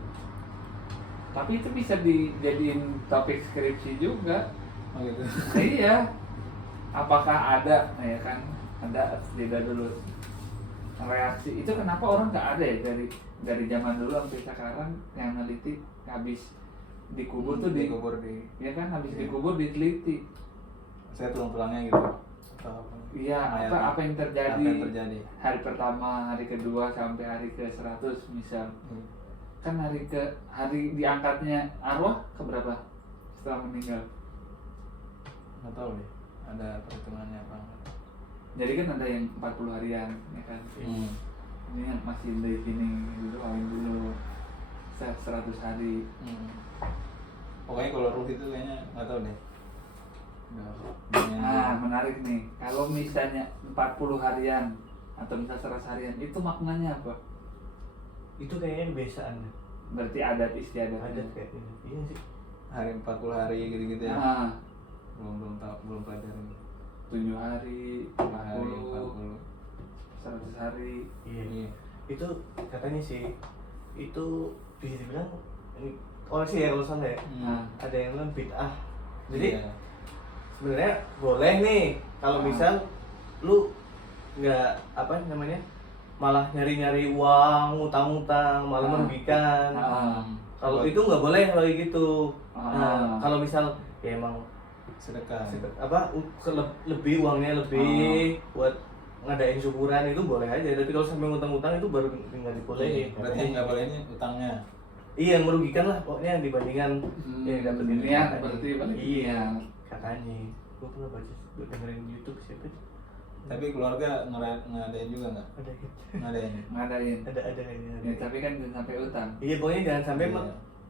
Tapi itu bisa dijadiin topik skripsi juga. Oh gitu. Iya. Apakah ada? Nah, ya kan ada tidak dulu reaksi itu kenapa orang nggak ada ya dari zaman dulu sampai sekarang yang neliti habis dikubur tuh dikubur di. ya kan habis Iya. dikubur diteliti. Saya tulang-tulangnya gitu. Atau apa? Iya, Mayatnya. apa yang terjadi? Apa yang terjadi? Hari pertama, hari kedua sampai hari ke 100 misal. Kan hari diangkatnya arwah ke berapa setelah meninggal? Nggak tahu deh. Ada perhitungannya apa? Jadi kan ada yang 40 harian, ya kan? Ini yang masih di sini dulu, awin dulu 100 hari. Pokoknya kalau ruh itu kayaknya nggak tahu deh. Nah, menarik nih. Kalau misalnya 40 harian atau misal 100 harian, itu maknanya apa? Itu kayaknya kebiasaan. Berarti adat istiadat. Ada kayak ini. Iya sih. Hari 40 hari gitu-gitu ya. Nah, Belum tahu, belum pelajarin. 7 hari, 40, 100 hari. Iya. Itu katanya sih itu bisa dibilang ini orang sih ya kalau salah ya. Nah, Ada yang bilang bid'ah. Jadi Iya. sebenarnya boleh nih kalau misal lu nggak apa namanya malah nyari-nyari uang, utang-utang, malah merugikan. Kalau itu nggak boleh kalau kayak gitu. Nah, kalau misal ya emang sedekah. apa lebih uangnya lebih buat ngadain syukuran itu boleh aja. Tapi kalau sampai ngutang-ngutang itu baru nggak dibolehin. Berarti yang nggak bolehnya utangnya. Iya merugikan lah pokoknya dibandingkan yang dapetin ini ya berarti paling iya katanya. Gue pernah baca dengerin YouTube siapa tuh? Tapi keluarga ngadain juga nggak? Ada gitu. Ngadain. ngadain. Ada kayaknya. Ya, tapi kan jangan sampai utang. Iya pokoknya jangan sampai Iya.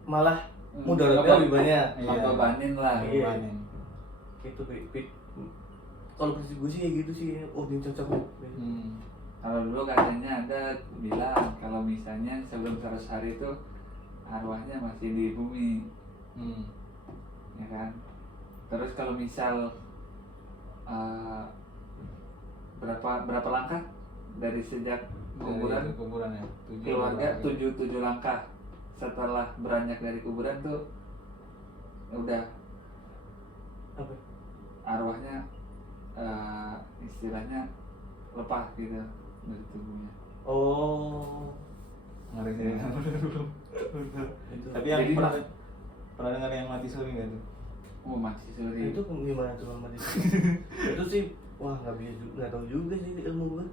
malah mudaratnya lebih banyak. Iya. Korbanin lah. Iya. Korbanin. Itu kalau prinsip gue sih kayak gitu sih. Oh ini cocok nih. Kalau dulu katanya ada bilang kalau misalnya sebelum 100 hari itu arwahnya masih di bumi, ya kan. Terus kalau misal berapa langkah dari sejak kuburan Dari kuburan ya. keluarga 7 langkah setelah beranjak dari kuburan tuh udah Apa? arwahnya istilahnya lepas gitu dari tubuhnya. Oh. Ngeri sih. Itu. Tapi yang Jadi pernah dengar yang mati suri nggak tuh? Oh, mati suri. Itu gimana tuh mati suri? Itu sih wah nggak tahu juga sih ilmu gue.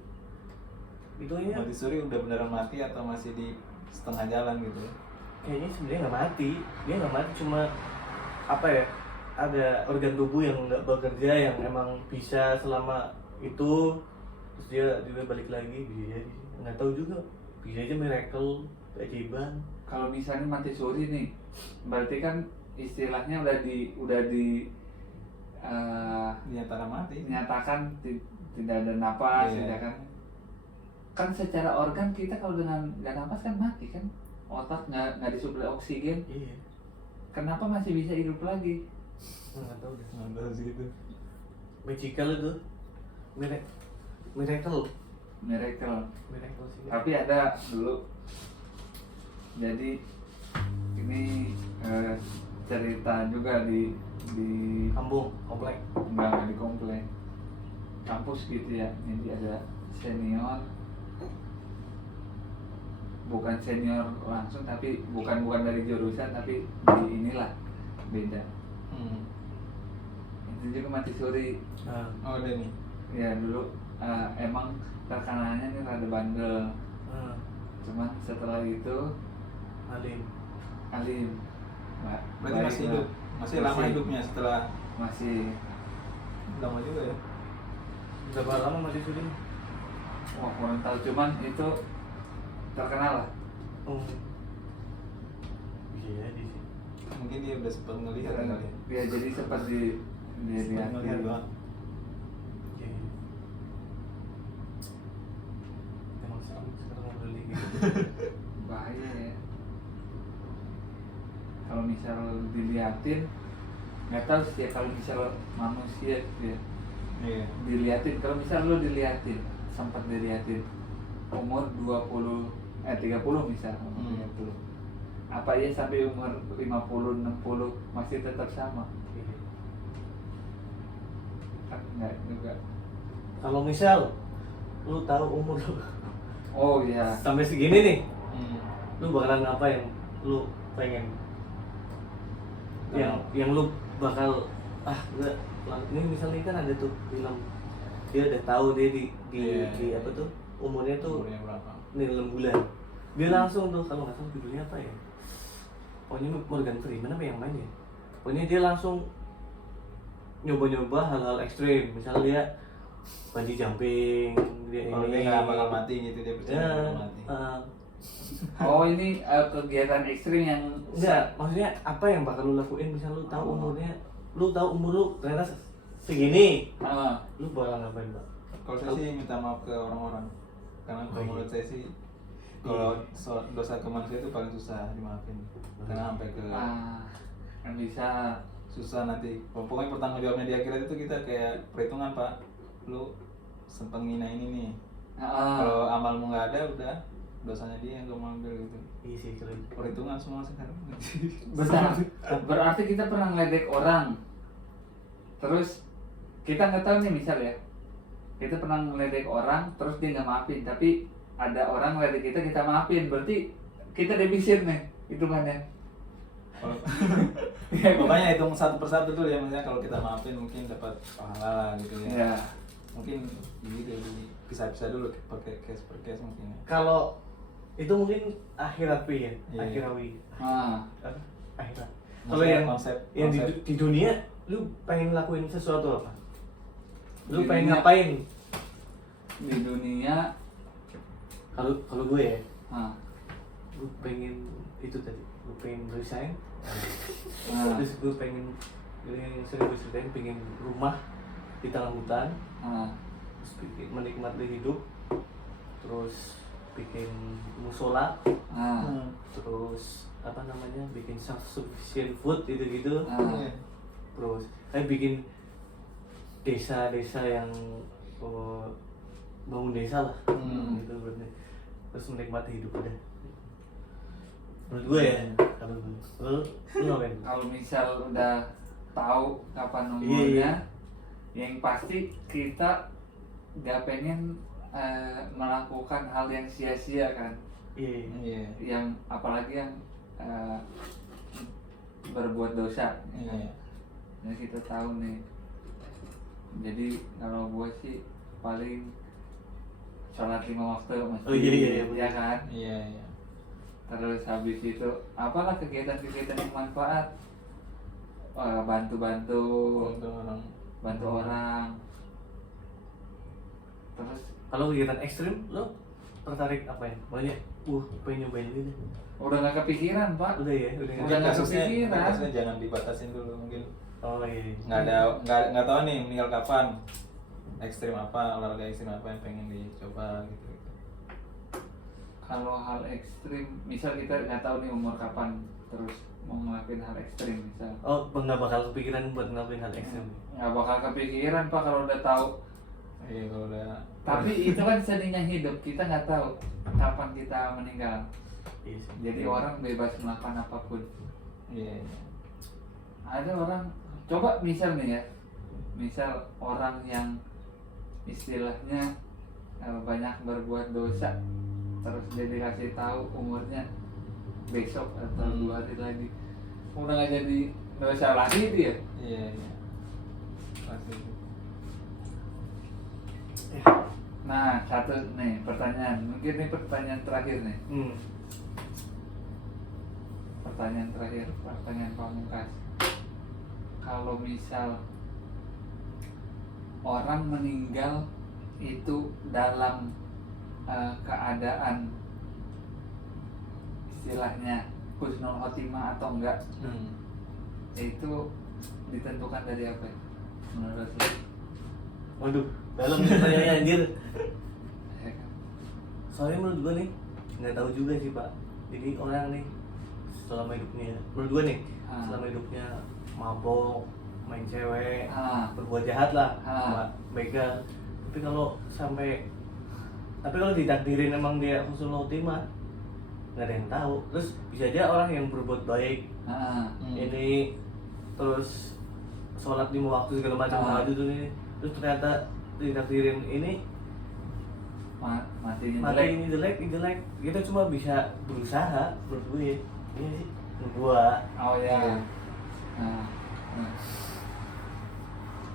Itu ya Mati suri udah beneran mati atau masih di setengah jalan gitu ya? kayaknya sebenarnya nggak mati, dia nggak mati, cuma apa ya, ada organ tubuh yang nggak bekerja yang emang bisa selama itu, terus dia balik lagi, bisa jadi nggak tahu juga, bisa aja miracle keajaiban. Kalau misalnya mati suri nih, berarti kan istilahnya udah di Diantara mati. dinyatakan tidak ada napas, Iya. ya kan? Kan secara organ kita kalau dengan nggak napas kan mati kan, otak nggak disuplai oksigen. Iya, Kenapa masih bisa hidup lagi? nggak tahu deh. Nggak tahu sih itu. Magical itu, miracle Miracle. sih. Tapi ada dulu. Jadi ini cerita juga di Kampung, komplek. nggak di komplek kampus gitu ya. Jadi ada senior, bukan senior langsung tapi bukan dari jurusan tapi di inilah beda. Itu juga mati suri. Nah, Oh ada nih. Ya dulu emang terkenalnya nih rada bandel. Cuman setelah itu alim. Berarti masih hidup, masih lama hidupnya setelah. Masih. Lama juga ya. Berapa lama mati suri? Wah, kurang tahu, cuman itu terkenal lah. Oh, bisa jadi sih. Mungkin dia udah sempat ngelihat kali ya. Ya jadi seperti dia Sempat ngelihat doang. Oke. Emang serem sekarang ngobrol gitu. bahaya ya. Kalau misal diliatin, nggak tahu sih ya kalau misal manusia ya Iya. diliatin. Kalau misal lu diliatin, sempat diliatin umur 30 misal umur 30. Apa ya sampai umur 50 60 masih tetap sama? Kan enggak juga. Kalau misal lu tahu umur lu Oh iya. sampai segini nih, Hmm. lu bakalan ngapain? Lu pengen yang lu bakal ini misalnya kan ada tuh film, dia udah tahu dia di Iya. apa tuh umurnya tuh Umurnya berapa? nih 6 bulan, dia langsung tuh, kalau nggak salah judulnya apa ya, pokoknya Morgan Freeman apa yang main ya, pokoknya dia langsung nyoba-nyoba hal-hal ekstrim, misalnya dia bungee jumping, dia Kalau dia nggak bakal mati gitu, dia percaya ya, nggak bakal mati. Oh ini kegiatan ekstrim yang enggak, maksudnya apa yang bakal lu lakuin, misal lu tahu umurnya, lu tahu umur lu ternyata segini, lu bakal ngapain, Pak? Kalau saya sih minta maaf ke orang-orang, karena kalau menurut saya sih kalau dosa ke manusia itu paling susah dimaafin, karena sampai ke kan bisa. susah nanti. Pokoknya pertanggung jawabnya di akhirat itu kita kayak perhitungan, Pak. Lu sempat ngina ini nih. Kalau amalmu nggak ada, udah dosanya dia yang gue ambil gitu. Iya sih, keren. Perhitungan semua sekarang. Bentar, berarti kita pernah ngeledek orang, terus kita nggak tahu nih misal ya, kita pernah ngeledek orang, terus dia nggak maafin, tapi ada orang ngeledek kita maafin, berarti kita defisit nih hitungannya. Makanya hitung satu persatu tuh ya, misalnya kalau kita maafin mungkin dapat pahala lah gitu ya. Ya. Mungkin gitu, bisa dulu pakai case per case mungkin ya. Kalau itu mungkin akhirat ya, Iya. akhirawi. Nah, Akhirat. Kalau Maksudnya yang yang konsep. di dunia, lu pengen lakuin sesuatu apa? Lu Di pengen dunia. ngapain? di dunia, Kalau gue ya, gue pengen itu tadi, gue pengen resign. Terus gue pengen yang sering gue ceritain, pengen rumah di tengah hutan, terus menikmati hidup, terus bikin musola, terus apa namanya, bikin self sufficient food gitu-gitu, terus kayak bikin desa-desa yang bangun desa lah, gitu berarti, terus menikmati hidup udah. Menurut gue ya, kalau gue, lu ngapain? kalau misal udah tahu kapan Iya, umurnya, iya. yang pasti kita nggak pengen melakukan hal yang sia-sia kan, Iya, Iya. yang apalagi yang berbuat dosa. Iya. ya kita tahu nih. Jadi kalau gue sih paling sholat 5 waktu masjid, Oh, iya, ya kan. Iya. Terus habis itu apalah kegiatan-kegiatan yang manfaat, bantu Untuk orang. orang. Terus Kalau kegiatan ekstrim lo tertarik apa ya? Banyak, pengen nyobain ini. udah nggak kepikiran Pak. Udah ya, udah. Udah nggak kasusnya kepikiran. jangan dibatasin dulu mungkin. Oh iya. Nggak tahu nih meninggal kapan, ekstrim apa, olahraga ekstrim apa yang pengen dicoba gitu. Kalau hal ekstrim, misal kita nggak tahu nih umur kapan, terus mau ngelakuin hal ekstrim misal. Oh, nggak bakal kepikiran buat ngelakuin hal ekstrim. Nggak bakal kepikiran Pak kalau udah tahu. Iya kalau udah. Tapi itu kan seninya hidup, kita nggak tahu kapan kita meninggal. Iya sih. Jadi orang bebas melakukan apapun. Iya. Ada orang, coba misal nih ya, misal orang yang istilahnya banyak berbuat dosa, terus dia dikasih tahu umurnya besok atau 2 hari lagi, udah nggak jadi dosa lagi dia. Iya. Pasti. Nah, satu nih pertanyaan, mungkin ini pertanyaan terakhir nih. Pertanyaan terakhir, pertanyaan pamungkas. Kalau misal orang meninggal itu dalam keadaan istilahnya husnul khotimah atau enggak, itu ditentukan dari apa ya? Menurut lu? Waduh, dalam pertanyaannya anjir. Ya kan? Soalnya menurut gua nih, nggak tahu juga sih Pak. Jadi orang nih selama hidupnya, menurut gua nih, selama hidupnya mabok, main cewek, berbuat jahat lah, begal. Tapi kalau ditakdirin emang dia husnul khotimah, nggak ada yang tahu. Terus bisa aja orang yang berbuat baik, ini terus sholat 5 waktu segala macam hal itu nih, terus ternyata ditakdirin ini mati ini jelek, kita cuma bisa berusaha berduit. Ini sih menurut gua. Oh ya. Iya. Nah.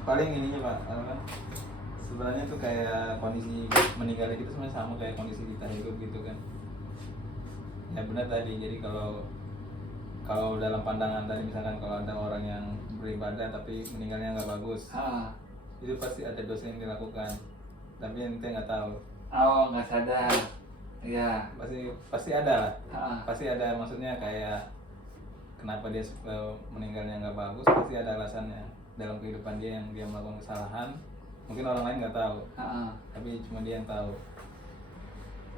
Paling ininya Pak, apa? Sebenarnya tuh kayak kondisi meninggalnya kita sebenarnya sama kayak kondisi kita hidup gitu kan. Ya benar tadi, jadi kalau dalam pandangan tadi misalkan kalau ada orang yang beribadah tapi meninggalnya nggak bagus, itu pasti ada dosa yang dilakukan, tapi ente nggak tahu. Oh, nggak sadar. Iya. Pasti ada lah. Pasti ada, maksudnya kayak kenapa dia meninggalnya nggak bagus, pasti ada alasannya dalam kehidupan dia yang dia melakukan kesalahan. Mungkin orang lain nggak tahu, tapi cuma dia yang tahu.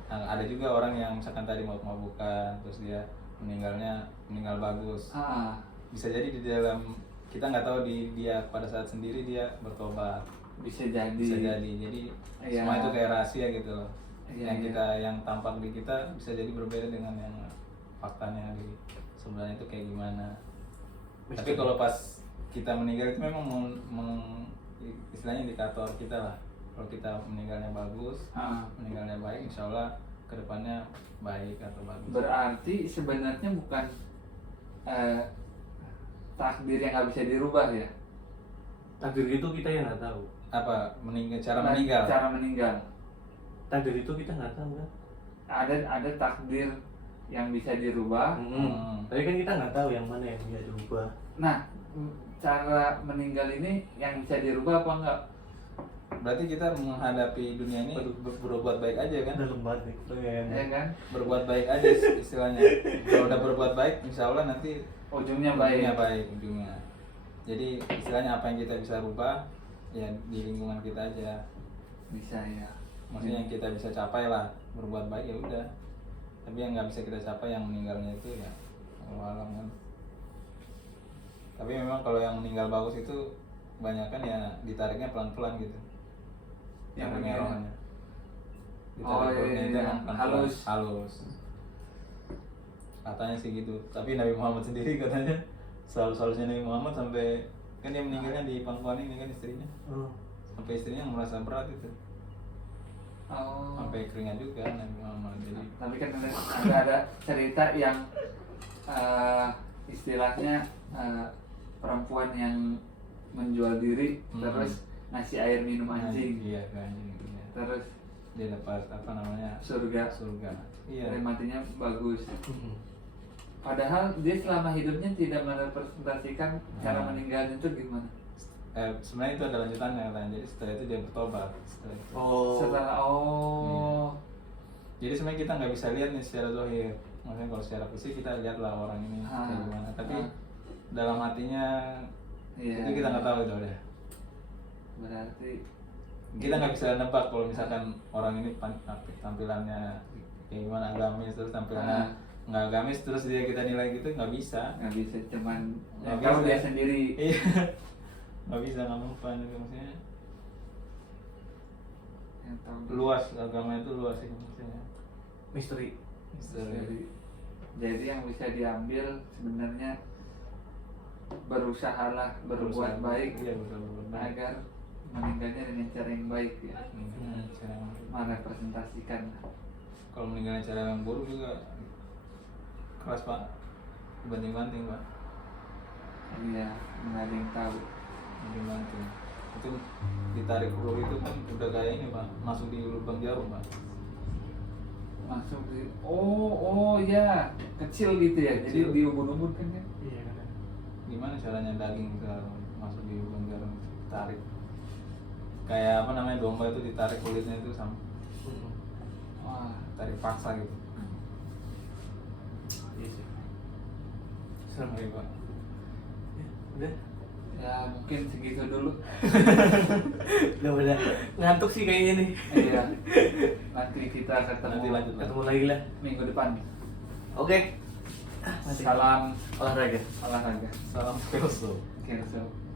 Nah, ada juga orang yang misalkan tadi mabuk-mabukan, terus dia meninggal bagus. Bisa jadi di dalam, kita nggak tahu dia pada saat sendiri dia bertobat. Bisa jadi. Jadi semua itu kayak rahasia gitu loh. Yang tampak di kita bisa jadi berbeda dengan yang faktanya di sebenarnya itu kayak gimana. Tapi kalau pas kita meninggal itu memang istilahnya indikator kita lah. Kalau kita meninggalnya bagus, meninggalnya baik, insya Allah kedepannya baik atau bagus. Berarti sebenarnya bukan takdir yang nggak bisa dirubah ya? Takdir itu kita yang nggak tahu. Apa cara meninggal? Cara meninggal. Takdir itu kita nggak tahu kan? Ada takdir yang bisa dirubah. Tapi kan kita nggak tahu yang mana yang bisa dirubah. Nah, cara meninggal ini yang bisa dirubah apa enggak? Berarti kita menghadapi dunia ini berbuat baik aja kan? Dalam banget nih. Ya kan? Berbuat baik aja istilahnya. Kalau udah berbuat baik, insya Allah nanti ujungnya baik. Ujungnya. Jadi istilahnya apa yang kita bisa rubah ya di lingkungan kita aja. Bisa ya. Maksudnya yang kita bisa capai lah, berbuat baik ya udah. Tapi yang nggak bisa kita capai, yang meninggalnya itu ya Allah kan. Tapi memang kalau yang meninggal bagus itu kebanyakan ya ditariknya pelan-pelan gitu. Yang rohnya. Iya. Halus. Katanya sih gitu. Tapi Nabi Muhammad sendiri katanya selalu Nabi Muhammad sampai kan dia meninggalnya di pangkuan ini kan istrinya. Sampai istrinya merasa berat itu. Sampai keringat juga Nabi Muhammad. Jadi tapi kan ada cerita yang istilahnya perempuan yang menjual diri terus ngasih air minum anjing, Iya ke anjing gitu ya. terus Dia dapat apa namanya? surga. Iya. Matinya bagus. Mm-mm. Padahal dia selama hidupnya tidak merepresentasikan cara Nah. meninggalnya itu gimana. Sebenarnya itu ada lanjutannya katanya. Jadi setelah itu dia bertobat. Setelah itu. Setelah Jadi sebenarnya kita nggak bisa lihat nih secara zahir. Maksudnya kalau secara fisik kita lihatlah orang ini kayak gimana. Tapi dalam hatinya iya, itu kita nggak tahu itu udah. berarti Kita nggak bisa nebak kalau misalkan orang ini tampilannya kayak gimana, agamis terus tampilannya nggak agamis terus dia kita nilai gitu, nggak bisa. nggak bisa, cuman Nggak tahu bisa. dia sendiri. Iya. Nggak bisa, nggak mempan gitu maksudnya. Yang tahu Luas, agama itu luas sih maksudnya. Misteri. Jadi yang bisa diambil sebenarnya berusahalah berbuat baik Iya, berbuat baik. agar meninggalnya dengan cara yang baik ya. Cara yang buruk. Merepresentasikan. Kalau meninggalnya cara yang buruk juga keras pak, banting-banting pak, Iya, nggak ada yang tahu. banting-banting. Itu ditarik peluru itu kan udah kayak ini pak, masuk di lubang jarum pak. Masuk di ya kecil gitu ya, jadi Kecil. diubun-ubun kan ya. Iya kan. Gimana caranya daging bisa masuk di lubang jarum, tarik? Kayak apa namanya, domba itu ditarik kulitnya itu sama, Mm-mm. Wah, tarik paksa gitu. Iya sih. Serem Oke pak. ya. Udah. ya mungkin segitu dulu. Udah ngantuk sih kayaknya nih. Iya. Nanti kita ketemu Nanti lanjut. Ketemu lagi lah. minggu depan. Oke. Salam Olahraga. olahraga. Salam Kelso. Cancel.